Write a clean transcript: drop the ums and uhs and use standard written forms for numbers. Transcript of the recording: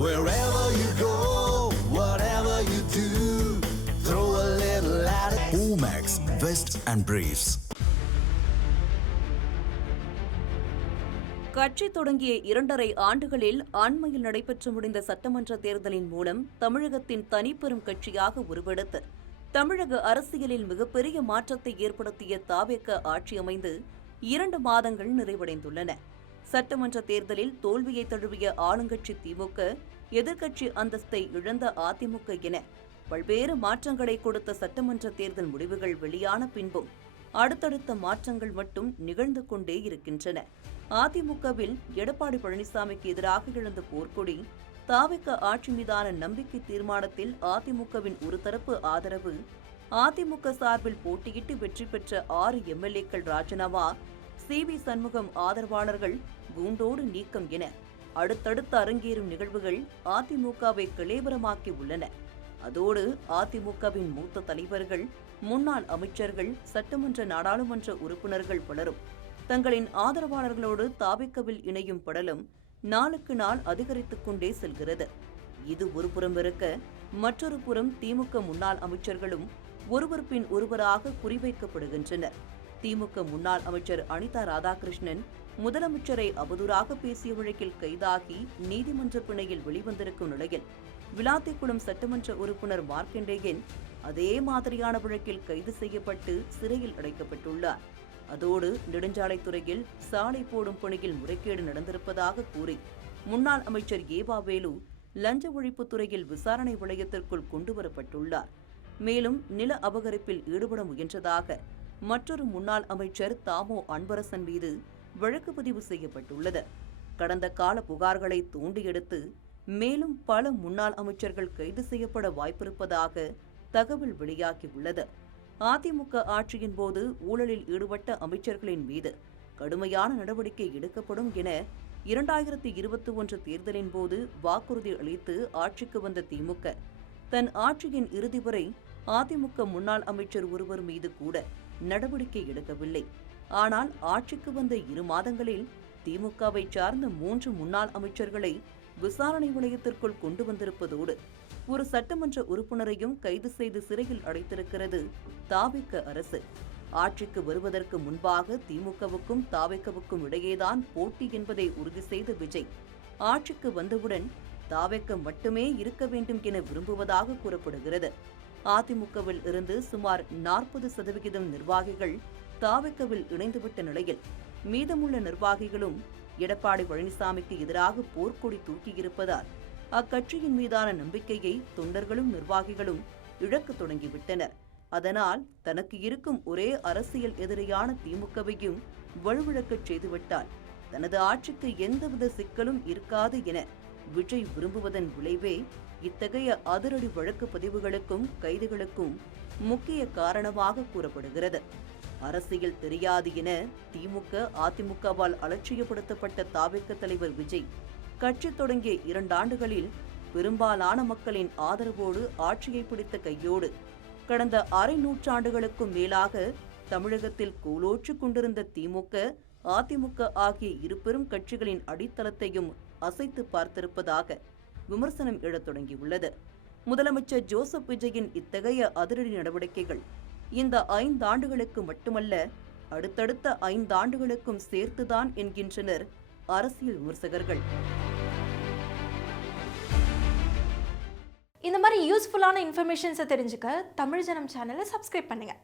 Wherever you go, whatever you do, throw a little at it. Omax, Vest and Briefs. கட்சி தொடங்கிய 2.5 ஆண்டுகளில் அண்மையில் நடைபெற்று முடிந்த சட்டமன்ற தேர்தலின் மூலம் தமிழகத்தின் தனிப்பெரும் கட்சியாக உருவெடுத்து தமிழக அரசியலில் மிகப்பெரிய மாற்றத்தை ஏற்படுத்திய தாவேக ஆட்சி அமைந்து 2 மாதங்கள் நிறைவடைந்துள்ளன. சட்டமன்ற தேர்தலில் தோல்வியை தழுவிய ஆளுங்கட்சி திமுக, எதிர்க்கட்சி அந்தஸ்தை இழந்த அதிமுக என பல்வேறு மாற்றங்களை கொடுத்த சட்டமன்ற தேர்தல் முடிவுகள் வெளியான பின்பும் அடுத்தடுத்த மாற்றங்கள் மட்டும் நிகழ்ந்து கொண்டே இருக்கின்றன. அதிமுகவில் எடப்பாடி பழனிசாமிக்கு எதிராக எழுந்த போர்க்கொடி, தாவேக ஆட்சி மீதான நம்பிக்கை தீர்மானத்தில் அதிமுகவின் ஒரு தரப்பு ஆதரவு, அதிமுக சார்பில் போட்டியிட்டு வெற்றி பெற்ற 6 எம்எல்ஏக்கள் ராஜினாமா, சி.வி. சண்முகம் ஆதரவாளர்கள் கூண்டோடு நீக்கம் என அடுத்தடுத்து அரங்கேறும் நிகழ்வுகள் அதிமுகவை கிளேபரமாக்கி உள்ளன. அதோடு அதிமுகவின் மூத்த தலைவர்கள், முன்னாள் அமைச்சர்கள், சட்டமன்ற நாடாளுமன்ற உறுப்பினர்கள் பலரும் தங்களின் ஆதரவாளர்களோடு தாவேகவில் இணையும் படலம் நாளுக்கு நாள் அதிகரித்துக் கொண்டே செல்கிறது. இது ஒருபுறம் இருக்க, மற்றொரு புறம் திமுக முன்னாள் அமைச்சர்களும் ஒருவர் பின் ஒருவராக குறிவைக்கப்படுகின்றனர். திமுக முன்னாள் அமைச்சர் அனிதா ராதாகிருஷ்ணன் முதலமைச்சரை அவதூறாக பேசிய வழக்கில் கைதாகி நீதிமன்ற பிணையில் வெளிவந்திருக்கும் நிலையில், விளாத்திக்குளம் சட்டமன்ற உறுப்பினர் மார்க்கண்டேயன் அதே மாதிரியான வழக்கில் கைது செய்யப்பட்டு சிறையில் அடைக்கப்பட்டுள்ளார். அதோடு நெடுஞ்சாலைத்துறையில் சாலை போடும் பணியில் முறைகேடு நடந்திருப்பதாக கூறி முன்னாள் அமைச்சர் ஏவாவேலு லஞ்ச ஒழிப்புத்துறையில் விசாரணை வளையத்திற்குள் கொண்டுவரப்பட்டுள்ளார். மேலும் நில அபகரிப்பில் ஈடுபட முயன்றதாக மற்றொரு முன்னாள் அமைச்சர் தாமோ அன்பரசன் மீது வழக்கு பதிவு செய்யப்பட்டுள்ளது. கடந்த கால புகார்களை தோண்டி எடுத்து மேலும் பல முன்னாள் அமைச்சர்கள் கைது செய்யப்பட வாய்ப்பிருப்பதாக தகவல் வெளியாகியுள்ளது. அதிமுக ஆட்சியின் போது ஊழலில் ஈடுபட்ட அமைச்சர்களின் மீது கடுமையான நடவடிக்கை எடுக்கப்படும் என 2021 தேர்தலின் போது வாக்குறுதி அளித்து ஆட்சிக்கு வந்த திமுக, தன் ஆட்சியின் இறுதி வரை அதிமுக முன்னாள் அமைச்சர் ஒருவர் மீது கூட நடவடிக்கை எடுக்கவில்லை. ஆனால் ஆட்சிக்கு வந்த 2 மாதங்களில் திமுகவை சார்ந்த 3 முன்னாள் அமைச்சர்களை விசாரணை வளையத்திற்குள் கொண்டு வந்திருப்பதோடு ஒரு சட்டமன்ற உறுப்பினரையும் கைது செய்து சிறையில் அடைத்திருக்கிறது தாவேக அரசு. ஆட்சிக்கு வருவதற்கு முன்பாக திமுகவுக்கும் தாவேகவுக்கும் இடையேதான் போட்டி என்பதை உறுதி செய்த விஜய், ஆட்சிக்கு வந்தவுடன் தாவேக மட்டுமே இருக்க வேண்டும் என விரும்புவதாக கூறப்படுகிறது. அதிமுகவில் இருந்து சுமார் 40% நிர்வாகிகள் தாவேகவில் இணைந்துவிட்ட நிலையில், மீதமுள்ள நிர்வாகிகளும் எடப்பாடி பழனிசாமிக்கு எதிராக போர்க்கொடி தூக்கியிருப்பதால் அக்கட்சியின் மீதான நம்பிக்கையை தொண்டர்களும் நிர்வாகிகளும் இழக்கத் தொடங்கிவிட்டனர். அதனால் தனக்கு இருக்கும் ஒரே அரசியல் எதிரியான திமுகவையும் வலுவிழக்கச் செய்துவிட்டால் தனது ஆட்சிக்கு எந்தவித சிக்கலும் இருக்காது என விஜய் விரும்புவதன் விளைவே இத்தகைய அதிரடி வழக்கு பதிவுகளுக்கும் கைதுகளுக்கும் முக்கிய காரணமாக கூறப்படுகிறது. அரசியல் தெரியாது என திமுக அதிமுகவால் அலட்சியப்படுத்தப்பட்ட தாவேக தலைவர் விஜய் கட்சி தொடங்கிய 2 ஆண்டுகளில் பெரும்பாலான மக்களின் ஆதரவோடு ஆட்சியை பிடித்த கையோடு கடந்த அரை நூற்றாண்டுகளுக்கும் மேலாக தமிழகத்தில் கோலோற்றிக் கொண்டிருந்த திமுக, அதிமுக ஆகிய 2 பெரும் கட்சிகளின் அடித்தளத்தையும் அசைத்து பார்த்திருப்பதாக விமர்சனம் எழத் தொடங்கியுள்ளது. முதலமைச்சர் ஜோசப் விஜயின் இத்தகைய அதிரடி நடவடிக்கைகள் இந்த 5 ஆண்டுகளுக்கு மட்டுமல்ல, அடுத்தடுத்த 5 ஆண்டுகளுக்கும் சேர்த்துதான் என்கின்றனர் அரசியல் விமர்சகர்கள். இந்த மாதிரி யூஸ்ஃபுல்லான இன்ஃபர்மேஷன்ஸை தெரிஞ்சுக்க தமிழ் ஜனம் சேனலை சப்ஸ்கிரைப் பண்ணுங்க.